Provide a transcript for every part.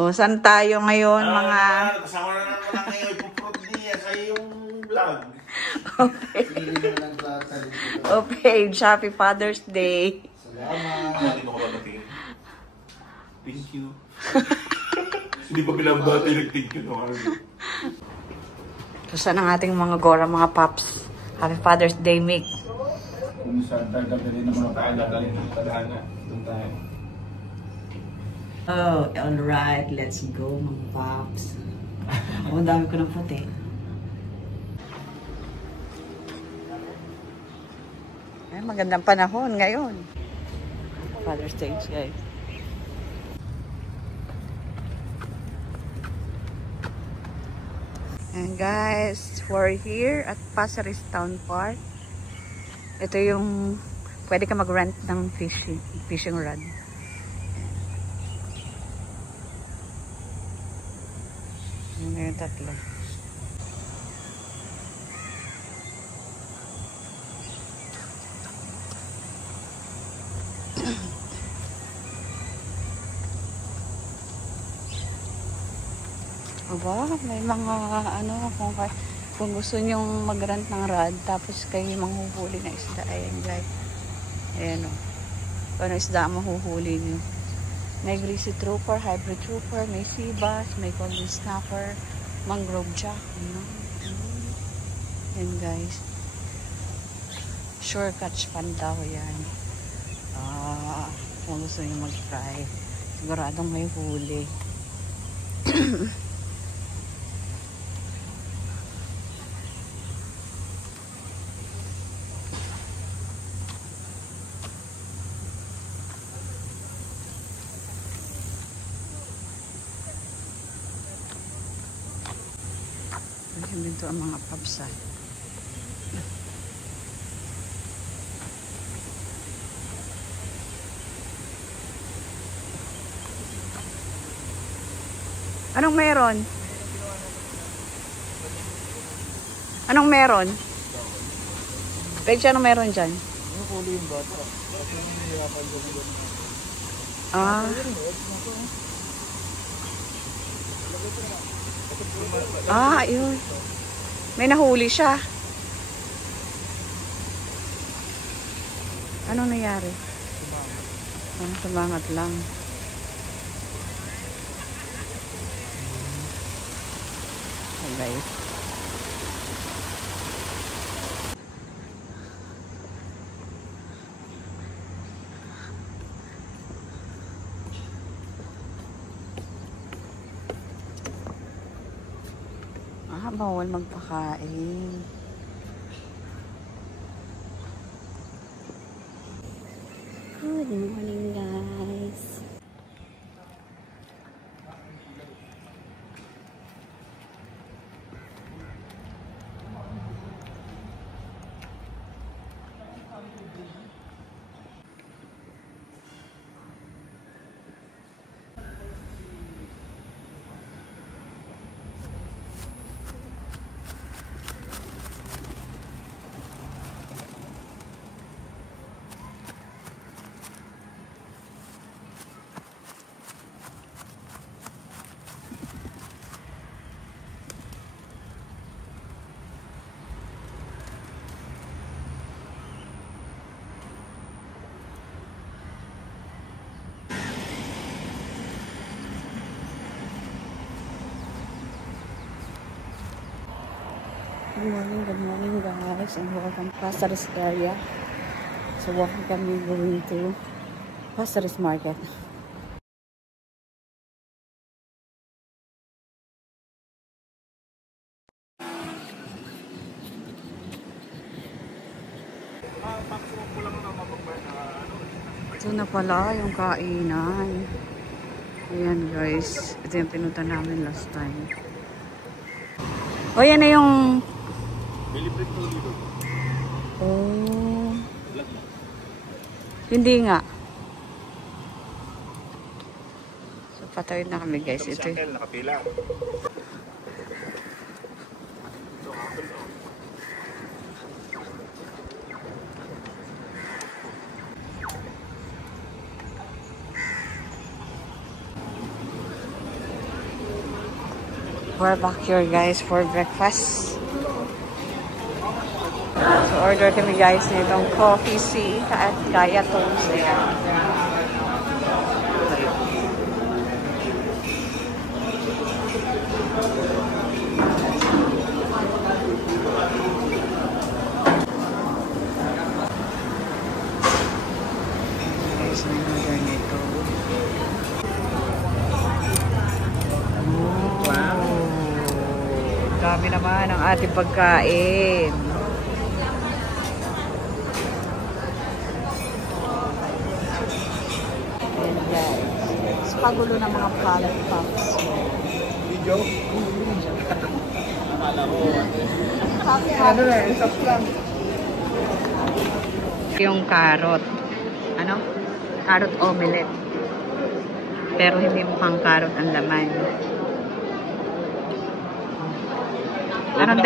O, saan tayo ngayon, mga... Kasama na naman lang ngayon ipoprod niya sa iyong vlog. Okay. Okay, Happy Father's Day. Salamat. Dito ko babatiin. Thank you. Hindi pa pinabati nag-thank you naman. So, saan ang ating mga Gora, mga paps? Happy Father's Day, Mick. Kung saan tayo gabi naman ang kaalagaling ng tadhana. Doon tayo. Oh, alright. Let's go, mga paps. Ang dami ko ng puti. Ay, magandang panahon ngayon. Father's Day, guys. And guys, we're here at Passaris Town Park. Ito yung pwede ka mag-rent ng fishing rod. Ano yung tatlo? Aba, may mga ano, kung gusto nyong mag-rent ng rod, tapos kayo manghuhuli na isda. Ayan guys. Ayan o. Ano isda ang mahuhuli nyo? May greasy trooper, hybrid trooper, may sea bass, may golden snapper, mangrove jack. Ano? Ayan guys. Sure catch pan daw yan. Kung gusto nyo mag-fry, siguradong may huli. Dito ang mga pubs. Anong meron? Anong meron? Pwede siya, anong meron dyan? Ano huli yung bata? Yun. May nahuli siya. Anong nangyari? Sumangat lang. Okay. Bawal magpakain. Good morning, guys. Good morning guys, and welcome to Passaris area. So walking kami going to Passaris Market. Ito na pala yung kainan. Ayan guys, ito yung pinunta namin last time. O yan na yung... Oh. Hindi nga. So patawid na kami guys. Ito nakapila. We're back here guys for breakfast. So order kami guys nitong coffee C at kaya toast. Ayan. Guys, may order nito. Wow! Dami naman ang ating pagkain. Pagulo ng mga pallet puffs. Video? Ano na, isap lang. Yung carrot. Ano? Carrot omelette. Pero hindi mukhang carrot ang laman. Anong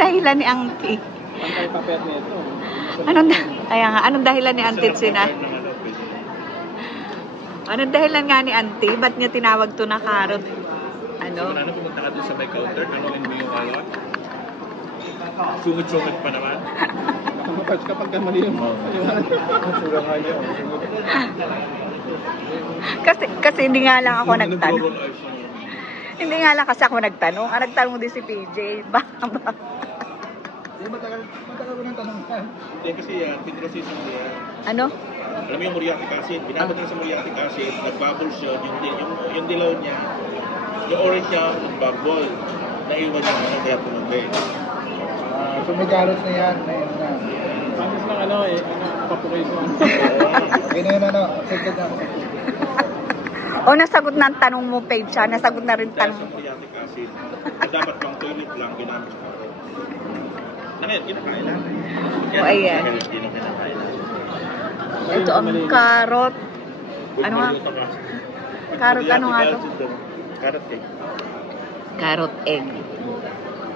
dahilan ni Auntie? Pantay papet nito. Anong dahilan ni Auntie Sina? Anong dahilan nga ni Auntie? Ba't niya tinawag to na carrot? Ano? Ano, pumunta ka doon sa may counter, tanongin mo yung carrot. Sungit-sungit pa naman. Nakapatch kapag kamali yung surang kayo. Kasi hindi nga lang ako nagtanong. Hindi nga lang kasi ako nagtanong. Nagtanong din si PJ. Baka ba? Matagal ko ng tanong yan. Hindi kasi yan, pinrosesan mo yan. Ano? Alam mo yung muriatic acid, binabot na sa muriatic acid, nag-bubbles yun, yung dilaw niya, yung orange niya, nag-bubble. Naiwan niya ano, kaya tumuloy. So may carrots na yan, na yun na. Tapos lang papukoy ko. Okay na yun, accepted na. O nasagot na ang tanong mo, Paige, siya. Nasagot na rin Dahil tanong sa mo. muriatic acid, dapat pang toilet lang, ginamit ko. Ngayon, kinakain na. O, ayan. Kinakain na. Ito ang carrot. Ano nga? Carrot, ano nga to? Carrot cake. Carrot egg.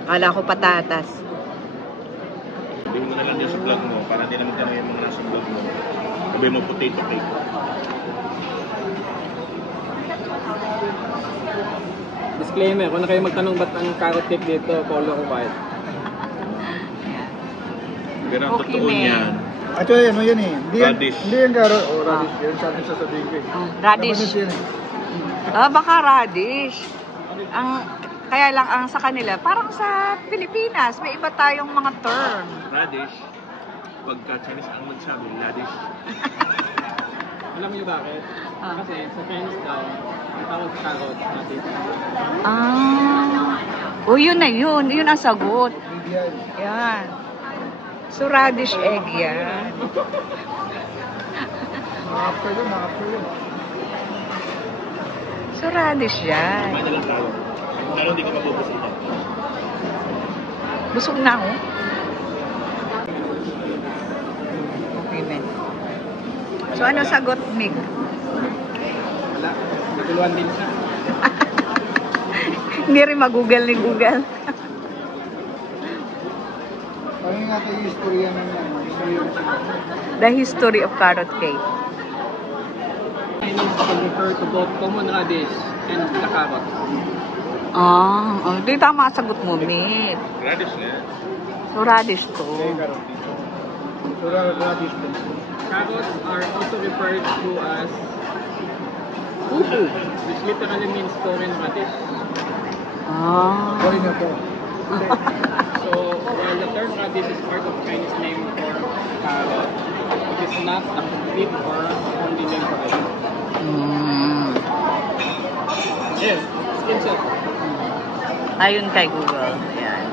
Kala ko patatas. Sabihin mo na lang yun sa vlog mo, para hindi naman tanong yung mga nasa vlog mo. Sabihin mo potato cake. Disclaimer, kung na kayo magtanong ba't ang carrot cake dito, polo ko ba? Pero ang Okay, totoo man. niyan, Actually, ano yan eh. Radish. Hindi yan carrot. O, radish. Yan sabi sasabihin ko eh. Radish. Labanos yan eh. Baka radish. Kaya lang ang sa kanila, parang sa Pilipinas, may iba tayong mga term. radish, pagka Chinese ang magsabi, radish. Alam niyo bakit? Ah. Kasi sa Chinese daw, ang tawag sa carrot, natin. O yun na yun. Yun ang sagot. Hindi yan. Yan. So radish egg yan. Nakapter yun, nakapter yun. So radish yan. Kumain na lang tayo. Lalo hindi ka mabubusog na. Busog na ako. Okay, men. So ano sagot, Mig? Wala. Naguluan din siya. Hindi rin mag-google ni Google. Parang yung natin yung history yan ng The history of carrot cake. Chinese can refer to both common radish and the carrot. Di tama sagot mo, Mig. Radish na. So radish to. carrot dito. So, radish din. Carrots are also referred to as fufu, which literally means foreign radish. Sorry na po. So, while the term radish is part of Chinese name for carrot, it is not a complete or only name for it. Yes, screenshot. Ayun kay Google. Ayan.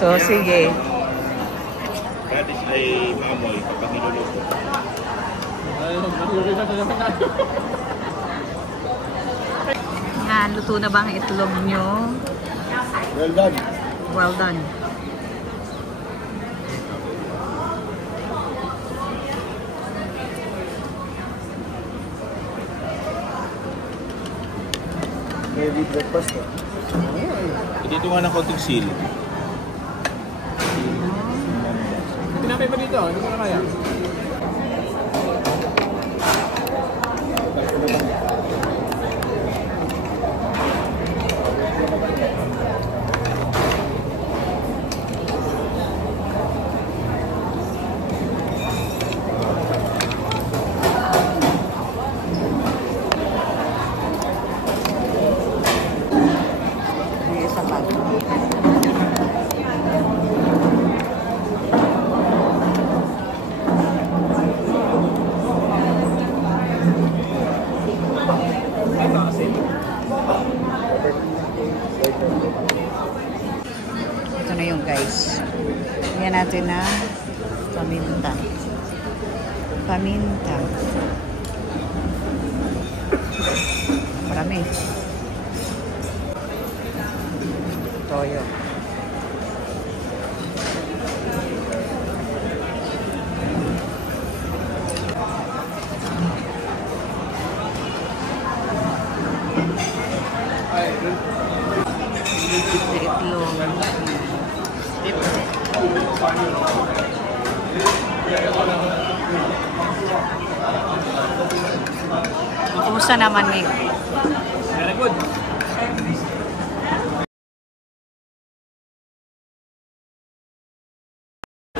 So, sige. Radish ay maamoy kapag niluluto. Yan, luto na ba ang itlog nyo? Well done. Well done. Heavy breakfast eh. Dito nga ng konting sili. Tinapay pa dito, hindi ko na kaya. paminta. Marami. Toyo. Itlog. Kumusta naman, Nick? Very good.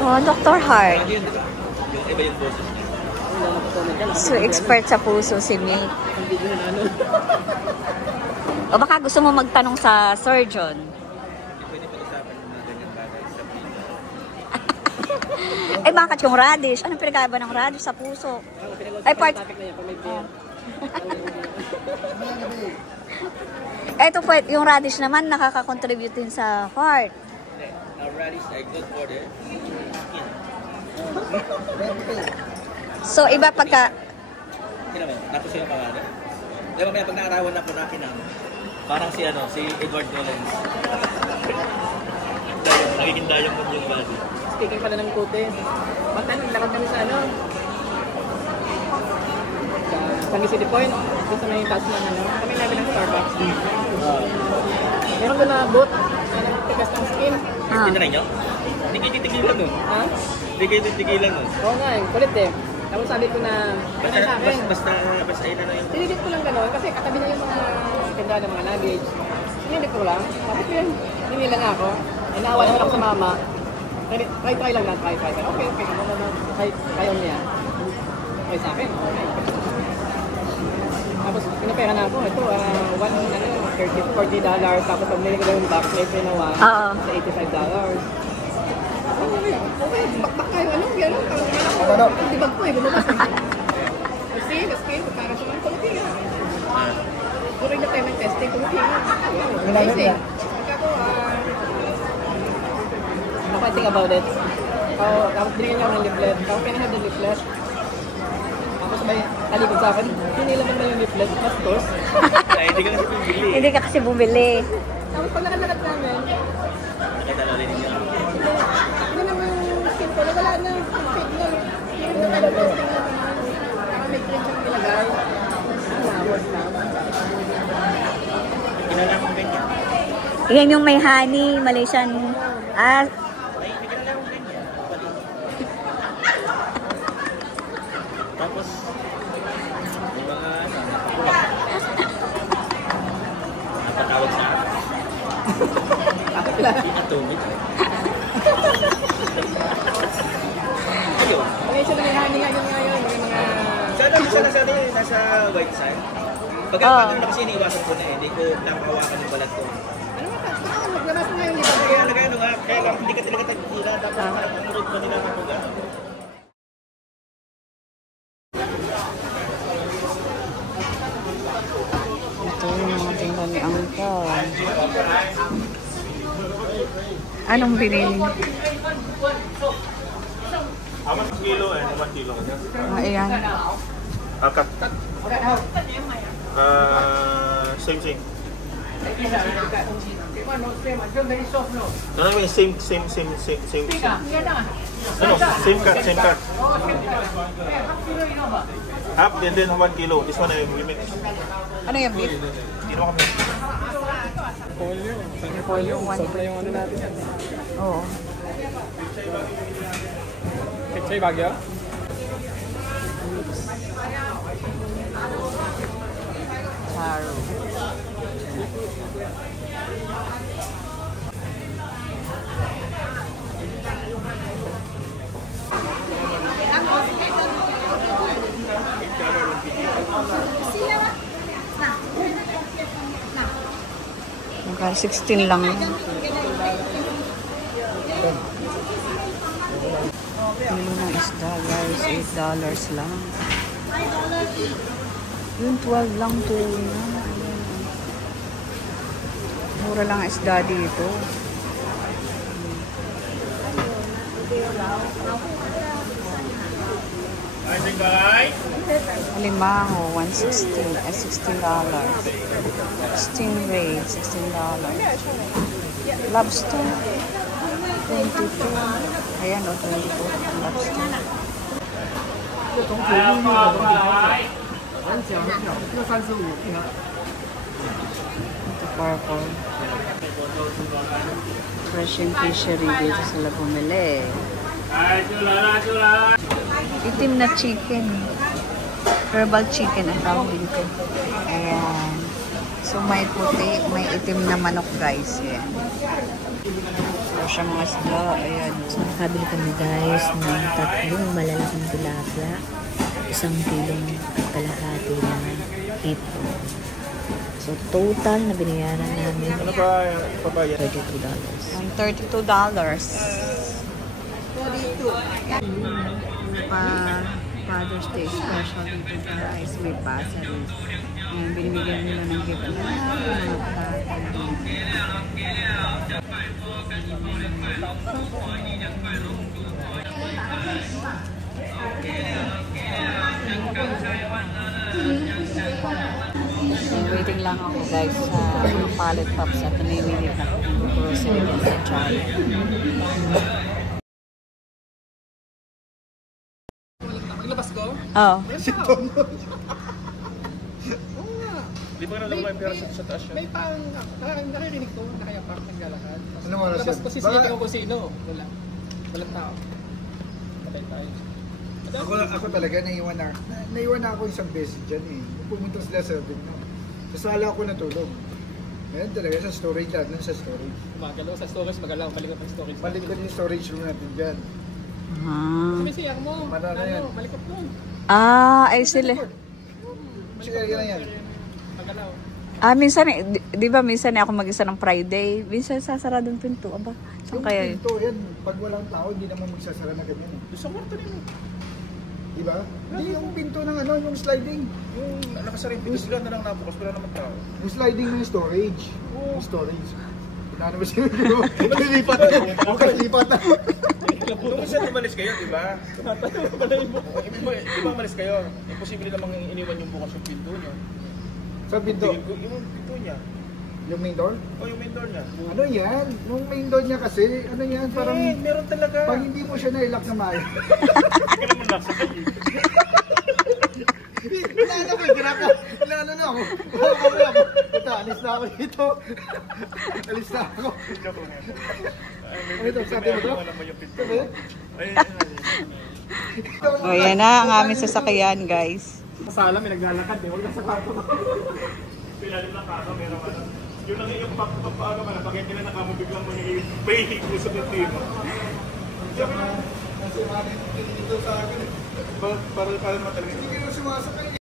Oh, Dr. Hart. Yung iba yung boses niya. So, expert sa puso si Nick. O baka gusto mo magtanong sa surgeon? Pwede pag-usapan ng mga ganyan bagay sa pila. Ay, bakit yung radish? Anong pinagkaiba ng radish sa puso? Ay, part... Eto po, yung radish naman nakaka-contribute din sa heart. Radish ay good for the skin. So, iba pagka... Tapos yung pangalan. Di ba may pag naarawan na po natin parang si Edward Collins. Nagiging dayong mo yung body. Speaking pala ng kote. Basta naglakad kami sa San City Point. Doon sa may taas ng kami namin ng Starbucks. Meron doon na boot. Nagtigas ng skin. Tinry nyo? Hindi kayo titigilan nun. Ha? Hindi kayo titigilan nun. Oo nga eh. Kulit eh. Tapos sabi ko na, Basta sa akin. basta yun yung... Sinilip ko lang gano'n kasi katabi na yung mga tindahan ng mga luggage. Sinilip ko lang. Tapos yun, hinila na ako. Inaawa naman ako sa mama. Try lang na, try. Okay. Kayo niya. Okay sa akin. Okay. Tapos pinapera na ako. Ito, $40. Tapos pag nilagay ko yung box, may pinawa sa $85. Okay, bakbak tayo. Gano'n? Tibag ko eh, bumabas eh. Kasi, para sa mga kumuti nga. During the time ng testing, kumuti nga. Kasi, ako, I think about it. Tapos binigyan niya ako ng leaflet. Tapos pinahad ng leaflet. Tapos may alikod sa akin. Hinilaman na yung leaflet. Bastos. Ay, hindi ka kasi bumili. Hindi ka kasi bumili. Tapos pag nakalakad namin, Nakatalo rin niya. hindi naman skin ko. Wala na. Fit na. Hindi na tayo testing na. Parang may cream siyang nilagay. Work na. Kilala mo ganyan. Yan yung may honey, Malaysian. Ay, hindi kilala mo ganyan. Tapos, yung mga napatawag sa akin. Inatumit. Ayun. Malaysia na may honey nga yun ngayon. Nasa white side. Pagka na kasi iniiwasan ko na hindi ko napahawakan yung balat ko. Ano ba? Maglabas na ngayon dito. Kaya lang, hindi ka talaga tagtila. Tapos makatunod mo nila kapag Ito yung mga tinga ni Angka. Anong binili? How much kilo and 1 kilo? Ayan. Cut. Same. No, I mean same. No, same cut. Half and then 1 kilo. This one we mix. Ano yung beef? Hindi naman kami. Polio. Sobra yung ano natin yan. Oo. Pichay Baguio? Charo. Magkano 16 lang. Kilo ng isda guys, $8 lang. Yung 12 lang tuna. Mura lang isda dito. Alimango, $1.16. $16. Stingray, $16. Lobster, 22. Ayan o, 22 ang lobster. Ito purple. Fresh yung fishery dito sila bumili. Itim na chicken. Herbal chicken ang tawag dito. Ayan. So may puti, may itim na manok guys. Ayan. Fresh ang mga isda. Ayan. So, nakabili kami guys ng 3 malalaking tilapia, 1 kilong kalahati na hipon. So, total na binayaran namin Ano ba papaya? $32. Ang $32. Father's Day special dito guys. May passaries. Ayan, binibigyan nila ng gift. Ayan, mga tatay dito. Waiting lang ako guys sa pallet pops at namimili na ng grocery dyan sa China. Maglabas ko? Oo. Oo nga. Di ba nalaman yung pera sa taas yun? May parang nakarinig ko na kaya parang naglalakad. Ano oras Labas yun? ko sisilitin ko kung sino. Wala. Walang tao. Patay tayo. Ako talaga, naiwan na ako isang beses dyan eh. Pumunta sila sa bin no. Sasala ako natulog. Ngayon talaga sa storage lang, sa storage. Magalaw sa storage, magalaw. Malikot ng storage. Malikot yung storage room natin dyan. Ah. Sabi siya mo. Marami yan. Malikot mo. Ay sila. Sige, yan yan. Magalaw. Minsan di ba minsan ako mag-isa ng Friday, minsan sasarado yung pinto. Aba, saan Yung kaya yun? pinto yan, pag walang tao, hindi naman magsasara na ganyan. Doon sa kwarto nila. Diba? Hindi yung pinto ng ano, yung sliding. Yung nakasarin, pinto sila na lang nabukas, wala naman tao. Yung sliding ng storage. Yung storage. Pinano ba siya? Lilipat na. Okay, lipat na. Nung isa umalis kayo, di ba? Di ba umalis kayo? Imposible namang iniwan yung bukas yung pinto nyo. Sa pinto? Yung pinto niya. Yung main door? O yung main door niya. Ano yan? Nung main door niya kasi, ano yan? Parang, Meron talaga. pag hindi mo siya na-lock na maayos. Hindi ka naman nasa kayo. Inaano ko, inaano na ako. Ito, alis na ako dito. Alis na ako. Ito, sabi mo to? Wala mo yung pinto. Sabi? O yan na ang aming sasakyan guys. Masala, may naglalakad. Huwag na sa kwarto. Pilalim lang kaka, meron ka na. Yun lang yung pagpapaaga man, pag hindi na nakamo, biglang mo yung pahilig mo sa pinto. Kasi mali dito sa akin. Para naman talaga. Hindi ko sumasakay.